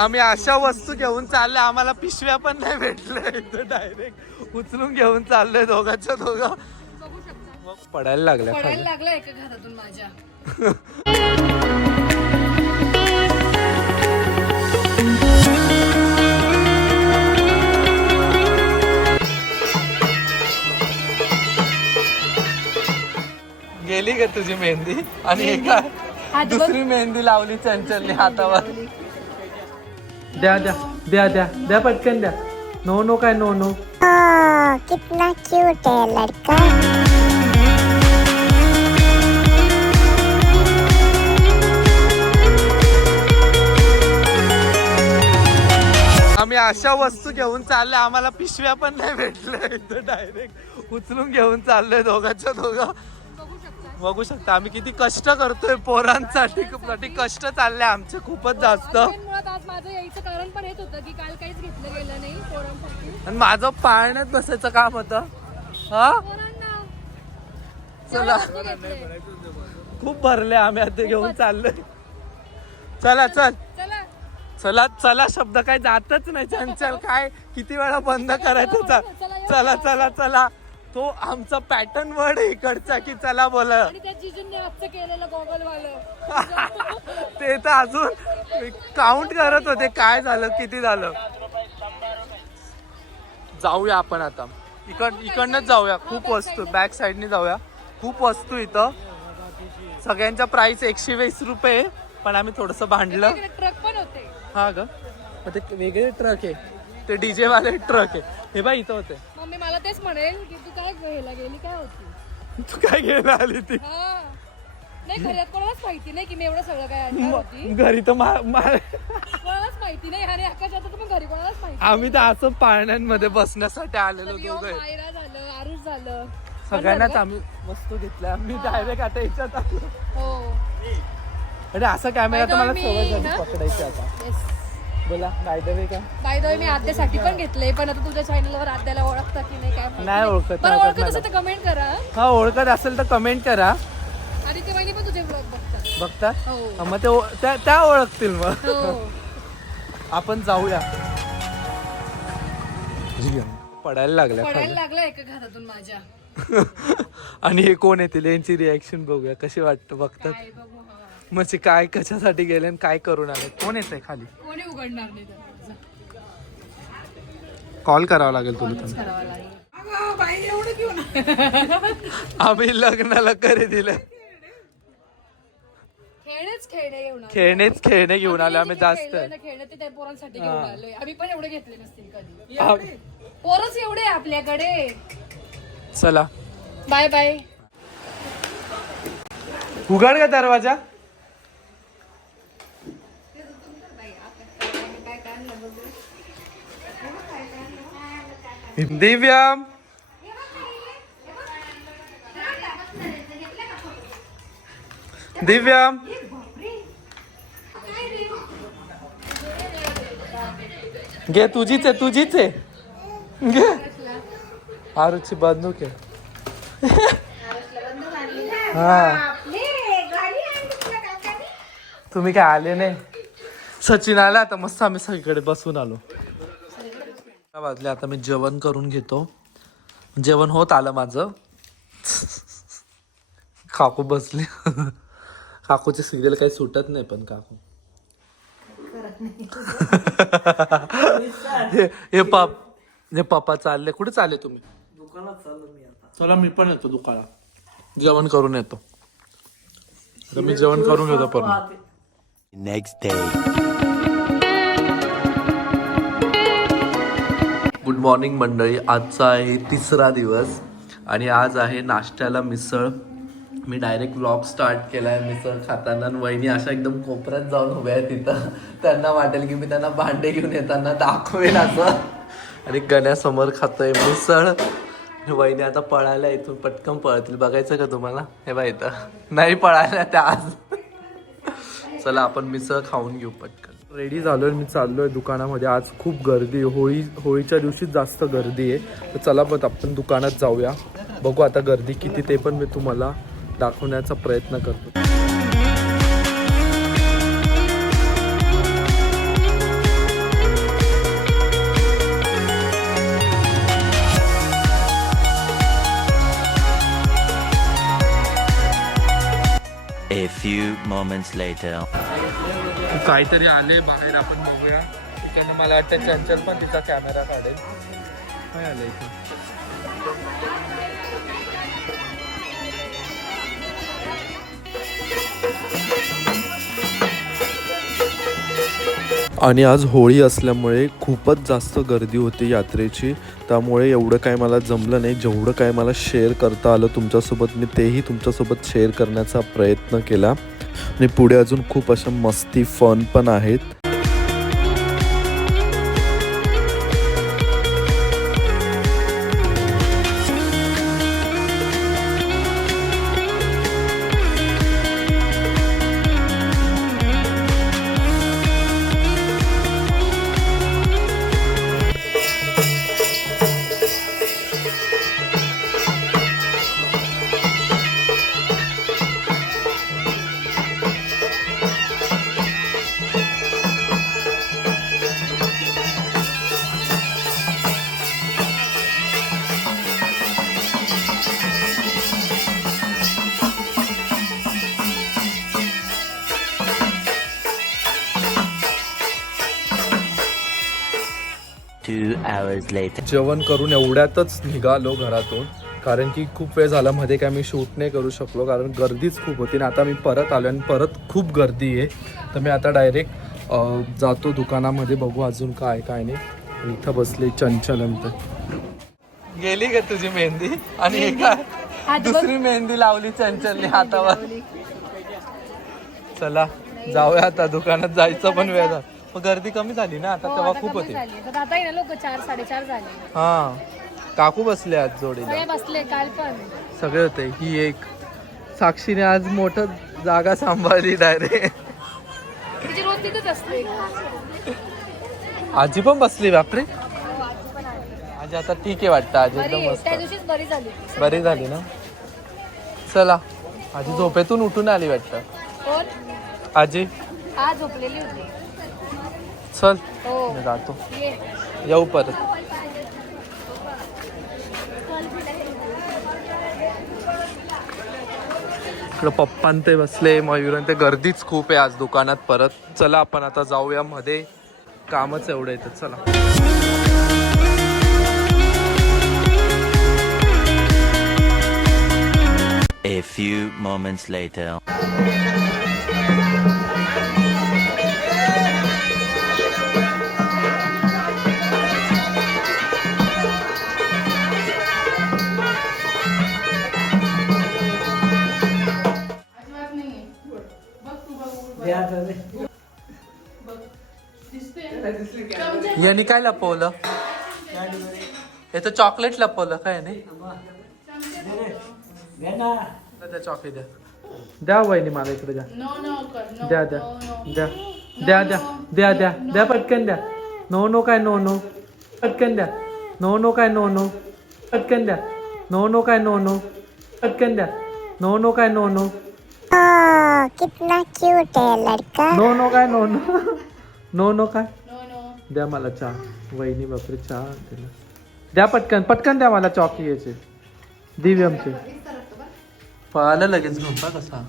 आम्ही अशा वस्तू घेऊन चालले, आम्हाला पिशव्या पण नाही भेटल्या, इथं डायरेक्ट उचलून घेऊन चाललोय दोघांच्या दोघं. मग पडायला लागल्या एका घरातून माझ्या. गेली का तुझी मेहंदी? आणि एका दुसरी मेहंदी लावली चंचलने हातावर. द्या द्या द्या द्या द्या पटकन द्या. नो नो काय नो नो. कितना क्यूट है लड़का. आम्ही अशा वस्तू घेऊन चालले, आम्हाला पिशव्या पण नाही भेटल्या, इथं डायरेक्ट उचलून घेऊन चाललोय दोघांच्या दोघं. बघू शकता आम्ही किती कष्ट करतोय पोरांसाठी. कष्ट चालले आमचे खूपच जास्त. आज माझं यायचं कारण पण हेच होतं की काल काहीच घेतलं गेलं नाही पोरांसाठी. आणि माझं पाळण्यात बसायचं काम होतं. हा चला खूप भरले, आम्ही आता घेऊन चाललोय. चला चल चला चला शब्द काय जातच नाही. चंचल काय किती वेळा बंद करायचं. चला चला चला. तो आमचा पॅटर्न वर्ड इकडचा की चला बोला. ते तर अजून काउंट करत होते काय झालं किती झालं. जाऊया आपण आता इकडनंच जाऊया. खूप वस्तू बॅक साईडने जाऊया. खूप वस्तू इथं. सगळ्यांच्या प्राइस 120 रुपये. पण आम्ही थोडस भांडलं. ट्रक पण होते. हा ग ते वेगळे ट्रक आहे. ते डीजे वाले ट्रक आहे. हे बाई इथं होते. मम्मी मला तेच म्हणेल की तू काय घ्यायला गेली काय होती. तू काय घ्यायला आली ती. नाही घरात कोणालाच माहिती नाही की मी एवढं सगळं काय आणणार होती. घरी तर कोणालाच माहिती नाही. आणि आकाशात तर घरी कोणालाच माहिती. आम्ही तर असं पाळण्यांमध्ये बसण्यासाठी आलेलो दोघं. मायरा झालं आरुष झालं सगळ्यांनाच आम्ही वस्तू घेतल्या. आम्ही डायरेक्ट आता याच्यात आलो. हो आणि असा कॅमेरा तर मला सवय झाली पकडायची आता. बोला बाय द वे काय. बाय द वे मी आद्यासाठी पण घेतलंय. पण आता तुझ्या चॅनलवर आद्याला ओळखता की नाही काय नाही ओळखत. ओळखत असेल तर कमेंट करा. हा ओळखत असेल तर कमेंट करा. आणि ते वहिनी पण तुझे ब्लॉग बघता. हो. मग ते त्या ओळखतील. मग आपण जाऊया. पडायला लागला एका घरातून माझ्या. आणि हे कोण येतील यांची रिॲक्शन बघूया कशी वाटतं. बघतात म्हणजे काय कशासाठी गेले आणि काय करून आले. कोण येत आहे खाली. कोणी उघडणार नाही. कॉल करावा लागेल तुला. आम्ही लग्नाला करे दिलं. खेळणेच खेळणे घेऊन आले आम्ही जास्त. खेळणे ते पोरांसाठी घेऊन आलोय. आम्ही पण एवढे घेतले नसतील कधी. पोरच एवढे आपल्याकडे. चला बाय बाय. उघड का दरवाजा. दिव्याम दिव्याम घे. तुझीच आहे घे. आरुची बंदूक आहे. हा तुम्ही काय आले नाही. सचिन आला आता मस्त आम्ही सगळीकडे बसून आलो. वाजले आता मी जेवण करून घेतो. जेवण होत आलं माझं. काकू बसली. काकूचे सिरियल काही सुटत नाही पण काकू हे पप्पा चालले. कुठे चालले तुम्ही. दुकानात चाललो मी आता. चला मी पण येतो दुकानात. जेवण करून येतो. मी जेवण करून घेतो पण. Next day. गुड मॉर्निंग मंडळी. आजचा आहे 3रा दिवस आणि आज आहे नाश्त्याला मिसळ. मी डायरेक्ट व्लॉग स्टार्ट केला आहे मिसळ खाताना. वहिनी अशा एकदम कोपऱ्यात जाऊन उभ्या आहेत तिथं. त्यांना वाटेल की मी त्यांना भांडे घेऊन येताना दाखवेल असं. आणि गण्यासमोर खातोय मिसळ. वहिनी आता पळायला इथून पटकन पळतील. बघायचं का तुम्हाला. हे बघा इथं नाही पळायला त्या आज. चला आपण मिसळ खाऊन घेऊ पटकन. रेडी झालोय मी चाललोय दुकानामध्ये. आज खूप गर्दी आहे. होळीच्या दिवशीच जास्त गर्दी आहे. तर चला पण आपण दुकानात जाऊया. बघू आता गर्दी किती ते पण मी तुम्हाला दाखवण्याचा प्रयत्न करतो. moments later. काहीतरी आले बाहेर, आपण बघूया. त्याने मला वाटतं चंचल पण तिचा कॅमेरा काढेल. काय आलं इथे? आणि आज होळी असल्यामुळे खूपच जास्त गर्दी होती यात्रेची, त्यामुळे एवढं काय मला जमलं नाही. जेवढं काय मला शेअर करता आलं तुमच्यासोबत, मी तेही तुमच्यासोबत शेअर करण्याचा प्रयत्न केला. आणि पुढे अजून खूप अशा मस्ती फन पण आहेत. Two hours later. जेवण करून एवढ्यातच निघालो घरातून, कारण की खूप वेळ झाला मध्ये काय मी शूट नाही करू शकलो, कारण गर्दीच खूप होती. आणि आता मी परत आलो आणि परत खूप गर्दी आहे. तर मी आता डायरेक्ट जातो दुकानामध्ये, बघू अजून काय काय नाही. इथं बसले चंचलंत. गेली का तुझी मेहंदी? आणि हे काय दुसरी मेहंदी लावली चंचलने हातावर. चला जाऊया आता, दुकानात जायचं पण वेळ झाला. मग गर्दी कमी झाली ना आता, तेव्हा खूप होती. आता आहे ना लोक 4-4:30 झाले. हा, काकू बसले आज जोडीला, सगळे बसले काल पण. सगळे होते. ही एक साक्षीने आज मोठं जागा सांभाळली डायरेक्ट. तिची रोज तिथेच असते. आजी पण बसली. बापरे, आजी आता ठीक आहे वाटतं. आजी बरी एकदम आहे, मस्त त्या दिवशीच बरी झाली. बरी झाली ना. चला, आजी झोपेतून उठून आली वाटतं. कोण? आजी आज झोपलेली होती. चल हो मी जातो, ये. येऊ परत. इकडं पप्पा ते बसले, मयूरन ते. गर्दीच खूप आहे आज दुकानात परत. चला आपण आता जाऊया मध्ये, कामच एवढं येतं. चला. A few moments later. यांनी काय लपवलं? हे तर चॉकलेट लपवलं काय नाही. द्या चॉकलेट, द्या द्या वहिनी, मला इकडे द्या. द्या द्या द्या द्या द्या द्या द्या द्या पटकन द्या. नो नो काय नो नो, पटकन द्या. नो नो काय नो नो, पटकन द्या. नो नो काय नो नो, पटकन द्या. नो नो काय नो नो. ओह कितना क्यूट है लड़का. नो नो काय नो नो. नो नो काय. द्या मला चहा. वहिनी बापरे, चहा दिला. द्या पटकन, पटकन द्या मला चॉकलेटचे. दिव्यमचे पळालं लगेच. झोपा कसा.